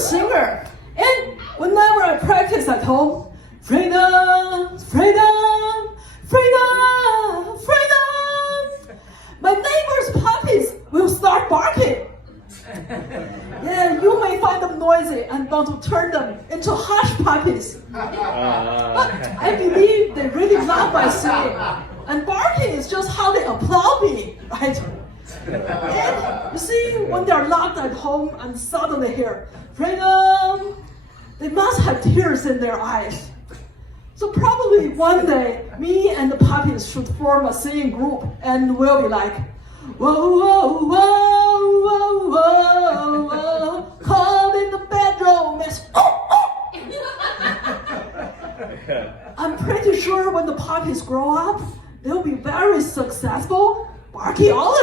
singer. And whenever I practice at home, freedom, freedom, freedom, freedom, my neighbor's puppies will start barking. Yeah, you may find them noisy and want to turn them into hush puppies. But I believe they really love my singing. And barking is just how they applaud me, right? And you see, when they're locked at home and suddenly hear, freedom, they must have tears in their eyes. So probably one day, me and the puppies should form a singing group and we'll be like, whoa, whoa, whoa, whoa, whoa, whoa, called in the bedroom, miss. I'm pretty sure when the puppies grow up, they'll be very successful barkiologists.